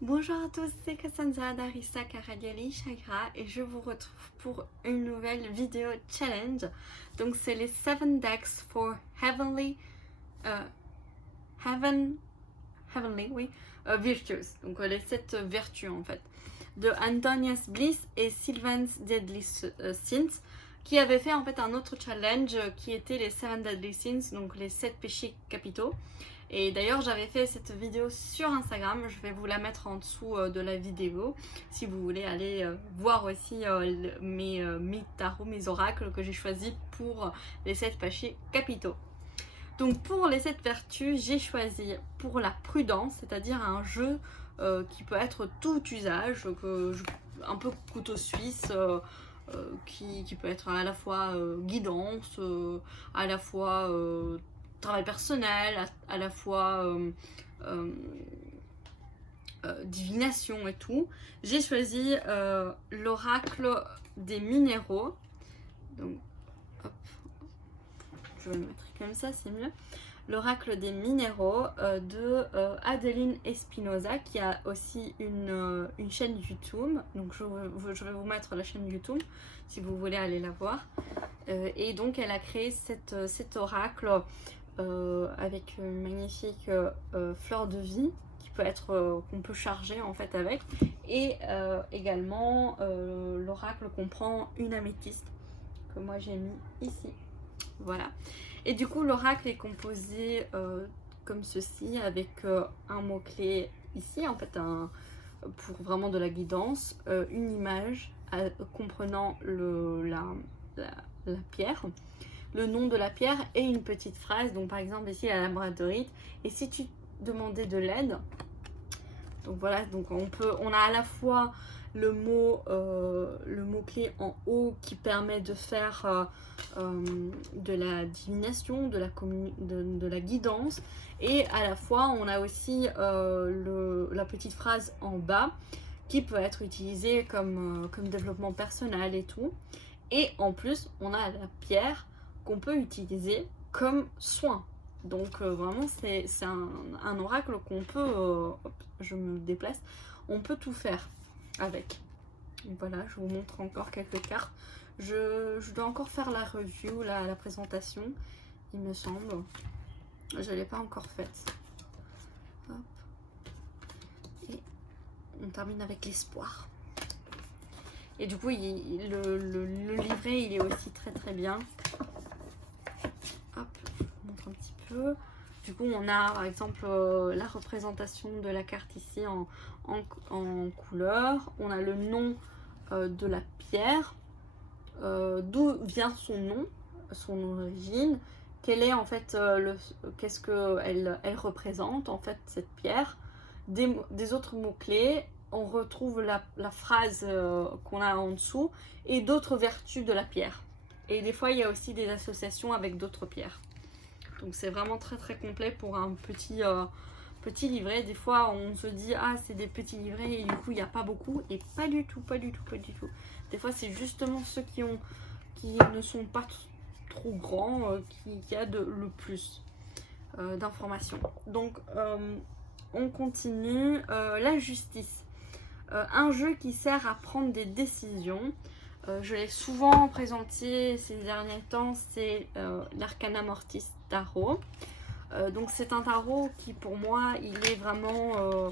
Bonjour à tous, c'est Cassandra d'Arista Karadiali Chakra et je vous retrouve pour une nouvelle vidéo challenge. Donc c'est les 7 decks for Heavenly, euh, Heavenly oui, Virtues. Donc les 7 vertus en fait. De Antonius Bliss et Sylvan's Deadly Sins qui avaient fait en fait un autre challenge qui était les 7 Deadly Sins, donc les 7 péchés capitaux. Et d'ailleurs j'avais fait cette vidéo sur Instagram, je vais vous la mettre en dessous de la vidéo si vous voulez aller voir aussi mes tarots, mes oracles que j'ai choisis pour les 7 péchés capitaux. Donc pour les 7 vertus, j'ai choisi pour la prudence, c'est-à-dire un jeu qui peut être tout usage, un peu couteau suisse, qui peut être à la fois guidance, à la fois travail personnel, à la fois divination et tout. J'ai choisi l'oracle des minéraux. Donc, hop, je vais le mettre comme ça, c'est mieux. L'oracle des minéraux de Adeline Espinosa, qui a aussi une chaîne YouTube. Donc je vais vous mettre la chaîne YouTube si vous voulez aller la voir. Et donc elle a créé cet oracle avec une magnifique fleur de vie qui peut être qu'on peut charger en fait avec, et également l'oracle comprend une améthyste que moi j'ai mis ici, voilà. Et du coup l'oracle est composé comme ceci, avec un mot clé ici en fait, pour vraiment de la guidance, une image comprenant la pierre, le nom de la pierre et une petite phrase. Donc par exemple ici la labradorite, et si tu demandais de l'aide, donc voilà, donc on a à la fois le mot clé en haut qui permet de faire de la divination, de la guidance, et à la fois on a aussi la petite phrase en bas qui peut être utilisée comme développement personnel et tout. Et en plus on a la pierre qu'on peut utiliser comme soin. Donc vraiment c'est un oracle qu'on peut, hop, je me déplace, on peut tout faire avec. Donc voilà, je vous montre encore quelques cartes. Je dois encore faire la review, la présentation, il me semble. Je ne l'ai pas encore faite. Hop. Et on termine avec l'espoir. Et du coup, le livret, il est aussi très très bien. Hop, je vous montre un petit peu. Du coup, on a par exemple la représentation de la carte ici en couleur. On a le nom de la pierre, d'où vient son nom, son origine, quelle est en fait qu'est-ce qu'elle représente en fait cette pierre, des autres mots-clés. On retrouve la phrase qu'on a en dessous et d'autres vertus de la pierre. Et des fois, il y a aussi des associations avec d'autres pierres. Donc c'est vraiment très très complet pour un petit livret. Des fois, on se dit ah c'est des petits livrets et du coup il n'y a pas beaucoup, et pas du tout, pas du tout, pas du tout. Des fois, c'est justement ceux qui ne sont pas trop grands qui a le plus d'informations. Donc on continue. La justice. Un jeu qui sert à prendre des décisions. Je l'ai souvent présenté ces derniers temps, c'est l'Arcana Mortis Tarot. Donc c'est un tarot qui pour moi, il est vraiment...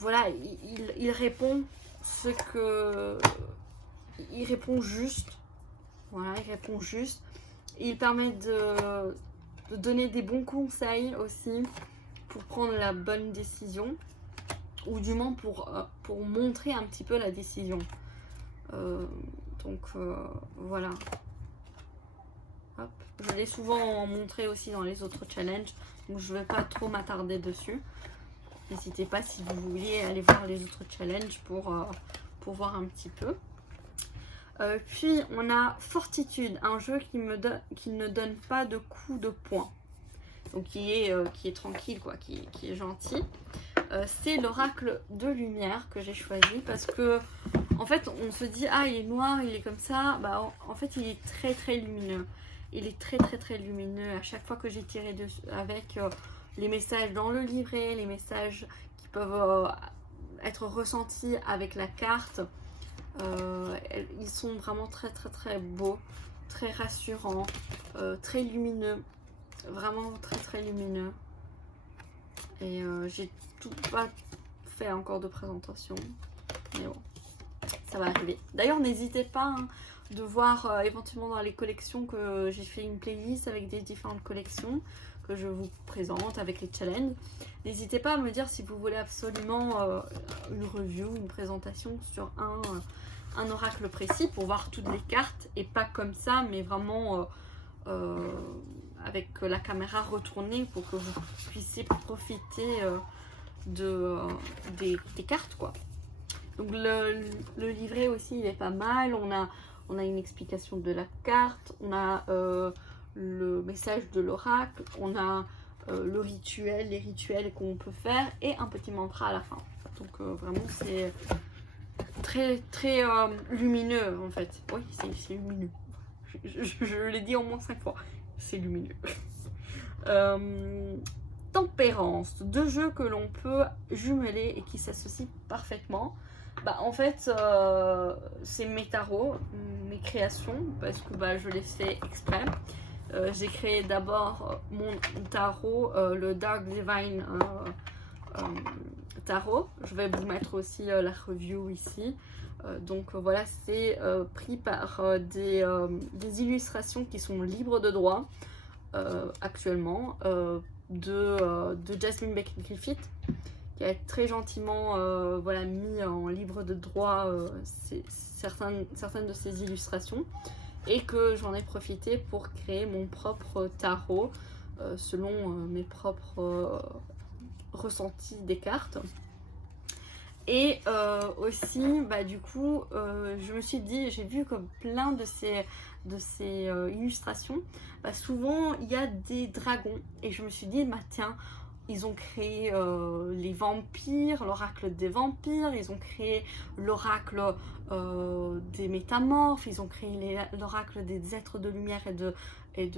voilà, il répond ce que... Il répond juste. Voilà, il répond juste. Et il permet de donner des bons conseils aussi pour prendre la bonne décision, ou du moins pour montrer un petit peu la décision. Donc voilà. Hop. Je l'ai souvent montré aussi dans les autres challenges, donc je ne vais pas trop m'attarder dessus. N'hésitez pas si vous voulez aller voir les autres challenges pour voir un petit peu. Puis on a Fortitude, un jeu qui ne donne pas de coups de poing, donc qui est tranquille quoi, qui est gentil. C'est l'oracle de lumière que j'ai choisi parce que en fait on se dit ah il est noir, il est comme ça, bah en fait il est très très lumineux. Il est très très très lumineux. À chaque fois que j'ai tiré avec les messages dans le livret, les messages qui peuvent être ressentis avec la carte. Ils sont vraiment très très très beaux, très rassurants, très lumineux, vraiment très très lumineux. Et j'ai tout pas fait encore de présentation, mais bon, ça va arriver. D'ailleurs, n'hésitez pas de voir éventuellement dans les collections que j'ai fait une playlist avec des différentes collections que je vous présente avec les challenges. N'hésitez pas à me dire si vous voulez absolument une review, une présentation sur un oracle précis pour voir toutes les cartes et pas comme ça, mais vraiment avec la caméra retournée pour que vous puissiez profiter des cartes, quoi. Donc le livret aussi, il est pas mal. On a une explication de la carte, on a le message de l'oracle, on a le rituel, les rituels qu'on peut faire et un petit mantra à la fin. Donc vraiment c'est très très lumineux en fait. Oui, c'est lumineux. Je l'ai dit au moins 5 fois. C'est lumineux. Tempérance, 2 jeux que l'on peut jumeler et qui s'associent parfaitement. Bah, en fait, c'est mes tarots, mes créations, parce que bah, je les fais exprès. J'ai créé d'abord mon tarot, le Dark Divine Tarot. Je vais vous mettre aussi la review ici. Donc voilà, c'est pris par des illustrations qui sont libres de droit actuellement de Jasmine Beckett Griffith, qui a très gentiment voilà, mis en libre de droit certaines de ses illustrations et que j'en ai profité pour créer mon propre tarot selon mes propres ressentis des cartes. Et aussi, bah, du coup, je me suis dit, j'ai vu que plein de ces illustrations, bah, souvent il y a des dragons. Et je me suis dit, bah, tiens, ils ont créé les vampires, l'oracle des vampires, ils ont créé l'oracle des métamorphes, ils ont créé l'oracle des êtres de lumière et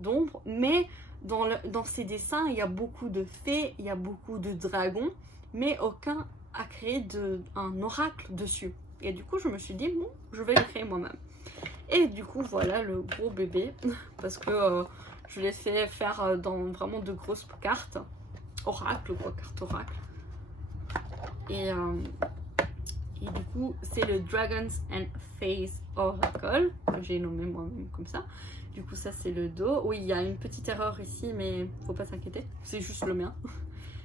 d'ombre. Mais dans ces dessins, il y a beaucoup de fées, il y a beaucoup de dragons, mais aucun a créé un oracle dessus. Et du coup, je me suis dit, bon, je vais le créer moi-même. Et du coup, voilà le gros bébé, parce que je l'ai fait faire dans vraiment de grosses cartes. Oracle, quoi, carte oracle. Et du coup, c'est le Dragons and Fays Oracle, que j'ai nommé moi-même comme ça. Du coup, ça, c'est le dos. Oui, il y a une petite erreur ici, mais faut pas s'inquiéter. C'est juste le mien,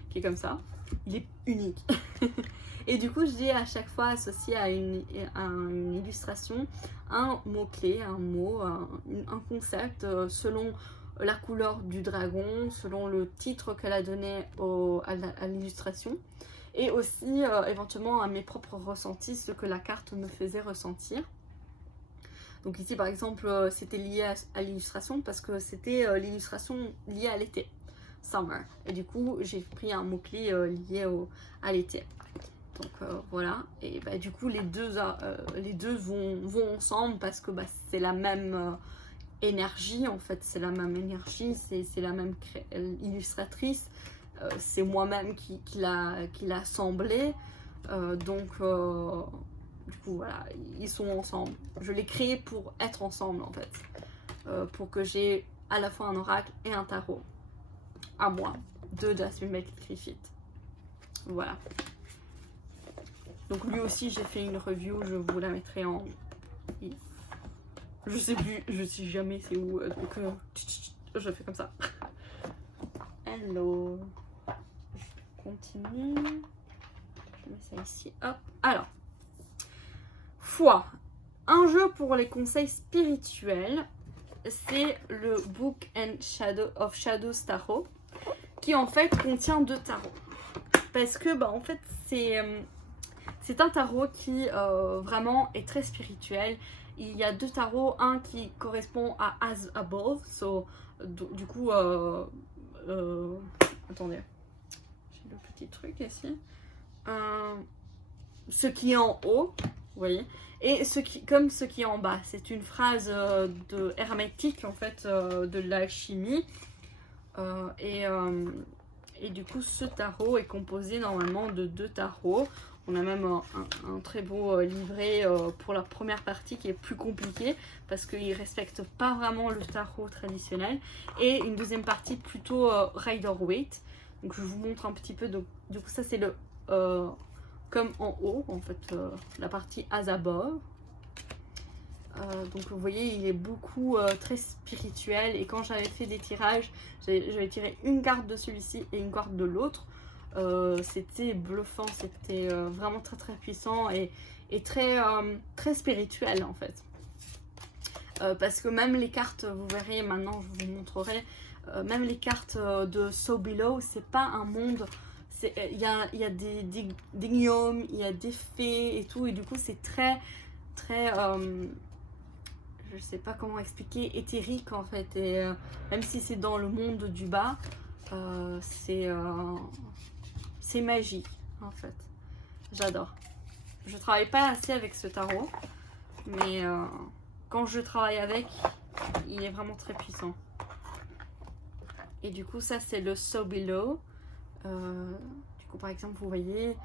qui est comme ça. Il est unique. Et du coup, j'ai à chaque fois associé à une illustration un mot-clé, un mot, un concept selon la couleur du dragon, selon le titre qu'elle a donné à l'illustration et aussi éventuellement à mes propres ressentis, ce que la carte me faisait ressentir. Donc ici par exemple c'était lié à l'illustration parce que c'était l'illustration liée à l'été, summer, et du coup j'ai pris un mot-clé lié à l'été. Donc voilà, et bah, du coup les deux vont ensemble parce que bah, c'est la même énergie en fait, c'est la même énergie, c'est la même illustratrice, c'est moi-même qui l'a assemblé, donc du coup voilà, ils sont ensemble. Je l'ai créé pour être ensemble en fait, pour que j'ai à la fois un oracle et un tarot à moi de Jasmine Beckett Griffith. Voilà. Donc lui aussi j'ai fait une review, je vous la mettrai en... Je sais plus, je sais jamais c'est où, donc je fais comme ça. Hello. Je continue. Je mets ça ici, hop. Alors, foi. Un jeu pour les conseils spirituels, c'est le Book of Shadows Tarot, qui en fait contient 2 tarots. Parce que bah en fait c'est un tarot qui vraiment est très spirituel. Il y a 2 tarots, un qui correspond à As Above, so, du coup, attendez, j'ai le petit truc ici, ce qui est en haut, vous voyez, et comme ce qui est en bas. C'est une phrase de hermétique en fait, de l'alchimie, et Et du coup, ce tarot est composé normalement de 2 tarots. On a même un très beau livret pour la première partie qui est plus compliquée parce qu'il ne respecte pas vraiment le tarot traditionnel. Et une deuxième partie plutôt Rider-Waite. Donc je vous montre un petit peu. Donc, du coup, ça c'est le comme en haut, en fait, la partie as above. Donc vous voyez, il est beaucoup très spirituel. Et quand j'avais fait des tirages, j'avais tiré une carte de celui-ci et une carte de l'autre. C'était bluffant, c'était vraiment très très puissant et très, très spirituel en fait. Parce que même les cartes, vous verrez maintenant, je vous montrerai, même les cartes de So Below, c'est pas un monde, il y a des gnomes, il y a des fées et tout, et du coup c'est très très, je sais pas comment expliquer, éthérique en fait, et même si c'est dans le monde du bas, c'est magique en fait. J'adore. Je travaille pas assez avec ce tarot, mais quand je travaille avec, il est vraiment très puissant. Et du coup, ça c'est le So Below. Du coup, par exemple, vous voyez,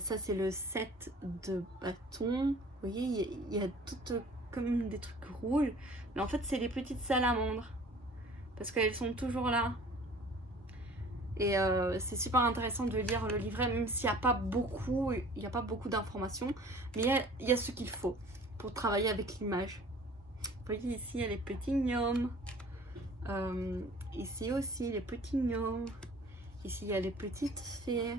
ça c'est le 7 de bâton. Vous voyez, il y a tout comme des trucs rouges. Mais en fait, c'est les petites salamandres. Parce qu'elles sont toujours là. Et c'est super intéressant de lire le livret, même s'il n'y a pas beaucoup, d'informations. Mais il y a ce qu'il faut pour travailler avec l'image. Vous voyez ici, il y a les petits gnomes. Ici aussi, les petits gnomes. Ici, il y a les petites fées.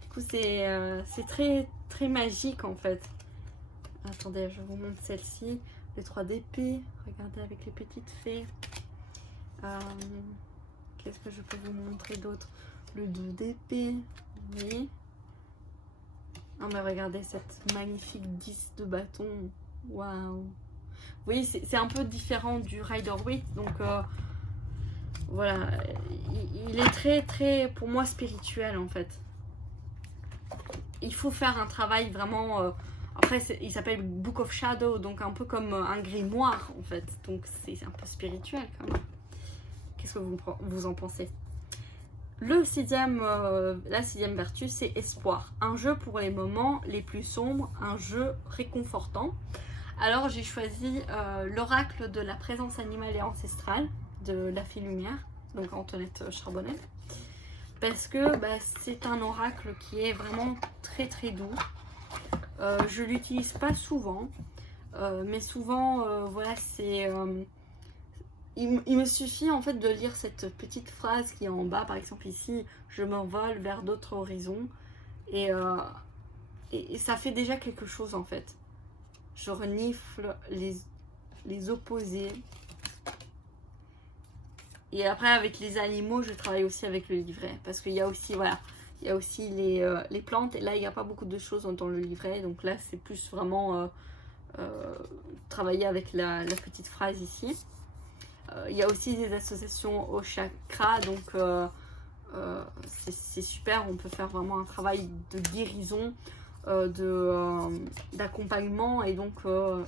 Du coup, c'est très, très magique en fait. Attendez, je vous montre celle-ci. Le 3 d'épée. Regardez avec les petites fées. Qu'est-ce que je peux vous montrer d'autre? Le 2 d'épée. Oui. Ah mais regardez cette magnifique 10 de bâton. Waouh. Vous voyez, c'est un peu différent du Rider-Waite. Donc voilà. Il est très très pour moi spirituel en fait. Il faut faire un travail vraiment... après il s'appelle Book of Shadow. Donc un peu comme un grimoire en fait. Donc c'est un peu spirituel quand même. Qu'est-ce que vous en pensez? La sixième vertu, c'est espoir. Un jeu pour les moments les plus sombres, un jeu réconfortant. Alors j'ai choisi l'oracle de la présence animale et ancestrale de la Fée Lumière, donc Antoinette Charbonnet. Parce que c'est un oracle qui est vraiment très très doux. Je l'utilise pas souvent, mais souvent, voilà, c'est... il me suffit en fait de lire cette petite phrase qui est en bas, par exemple ici, je m'envole vers d'autres horizons, et ça fait déjà quelque chose en fait. Je renifle les opposés. Et après avec les animaux, je travaille aussi avec le livret, parce qu'il y a aussi, voilà, il y a aussi les plantes, et là il n'y a pas beaucoup de choses dans le livret, donc là c'est plus vraiment travailler avec la petite phrase ici. Il y a aussi des associations au chakra, donc c'est super, on peut faire vraiment un travail de guérison, d'accompagnement, et donc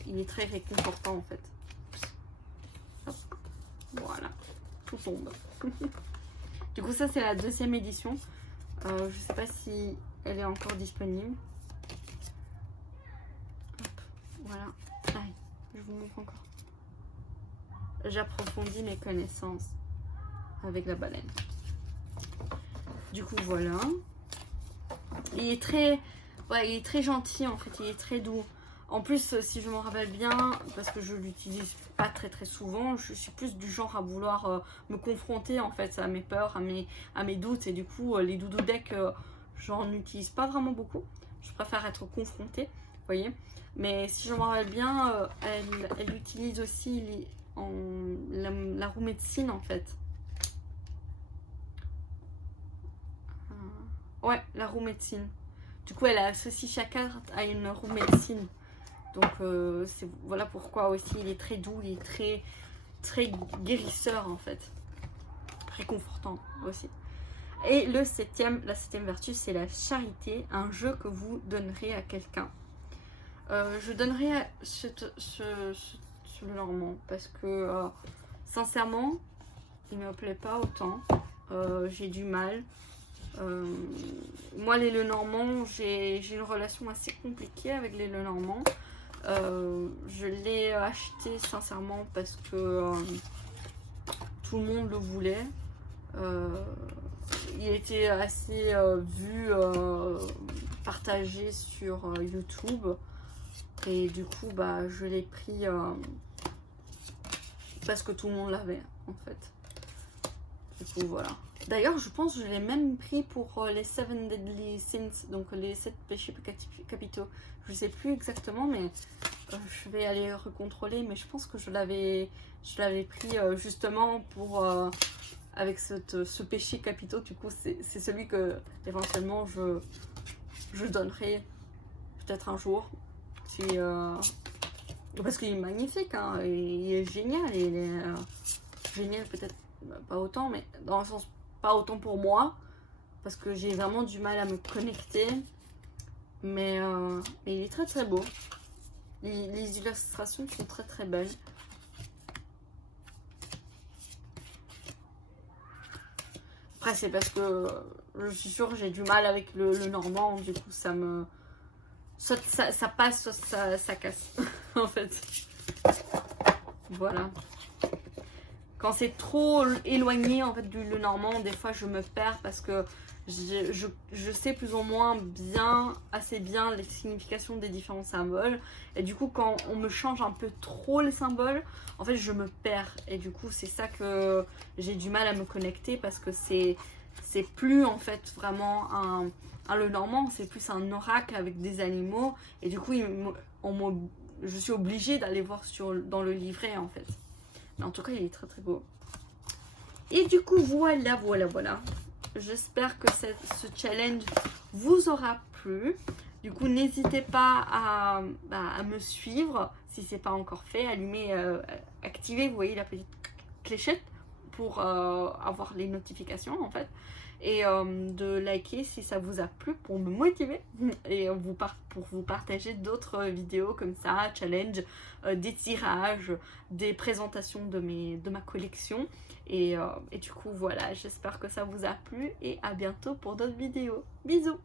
il est très réconfortant en fait. Hop. Voilà, tout tombe. Du coup ça c'est la 2e édition, je sais pas si elle est encore disponible. Hop. Voilà, allez, je vous montre encore. J'approfondis mes connaissances avec la baleine. Du coup voilà. Il est très, ouais, il est très gentil en fait, il est très doux. En plus, si je me rappelle bien, parce que je l'utilise pas très très souvent, je suis plus du genre à vouloir me confronter en fait à mes peurs, à mes doutes, et du coup les doudou decks, j'en utilise pas vraiment beaucoup. Je préfère être confrontée, vous voyez. Mais si je me rappelle bien, elle utilise aussi la roue médecine en fait. Ouais, la roue médecine. Du coup, elle associe chaque carte à une roue médecine. Donc, voilà pourquoi aussi il est très doux, il est très, très guérisseur en fait. Réconfortant aussi. Et la 7e vertu, c'est la charité, un jeu que vous donnerez à quelqu'un. Je donnerai ce normand parce que sincèrement il me plaît pas autant. j'ai du mal. Moi, les Lenormand, j'ai une relation assez compliquée avec les Lenormand. Je l'ai acheté sincèrement parce que tout le monde le voulait. Il était assez vu, partagé sur YouTube. Et du coup, bah, je l'ai pris parce que tout le monde l'avait, en fait. Du coup, voilà. D'ailleurs, je pense que je l'ai même pris pour les 7 Deadly Sins, donc les 7 péchés capitaux. Je sais plus exactement, mais je vais aller recontrôler. Mais je pense que je l'avais pris justement pour avec ce péché capitaux. Du coup, c'est celui que éventuellement je donnerai peut-être un jour. Si, parce qu'il est magnifique, hein, il est génial. Il est génial, peut-être pas autant, mais dans le sens pas autant pour moi, parce que j'ai vraiment du mal à me connecter. Mais il est très très beau. Les illustrations sont très très belles. Après, c'est parce que je suis sûre que j'ai du mal avec le normand, du coup ça me... Soit ça passe, soit ça casse, en fait. Voilà. Quand c'est trop éloigné en fait du Lenormand, des fois je me perds parce que je sais plus ou moins assez bien les significations des différents symboles. Et du coup, quand on me change un peu trop les symboles, en fait je me perds. Et du coup, c'est ça que j'ai du mal à me connecter parce que c'est plus en fait vraiment un Lenormand, c'est plus un oracle avec des animaux. Et du coup, je suis obligée d'aller voir dans le livret en fait. Mais en tout cas, il est très très beau. Et du coup, voilà. J'espère que ce challenge vous aura plu. Du coup, n'hésitez pas à me suivre si ce n'est pas encore fait. Activez, vous voyez la petite clochette pour avoir les notifications en fait. Et de liker si ça vous a plu pour me motiver et pour vous partager d'autres vidéos comme ça, challenge, des tirages, des présentations de ma collection. Et du coup voilà, j'espère que ça vous a plu et à bientôt pour d'autres vidéos. Bisous!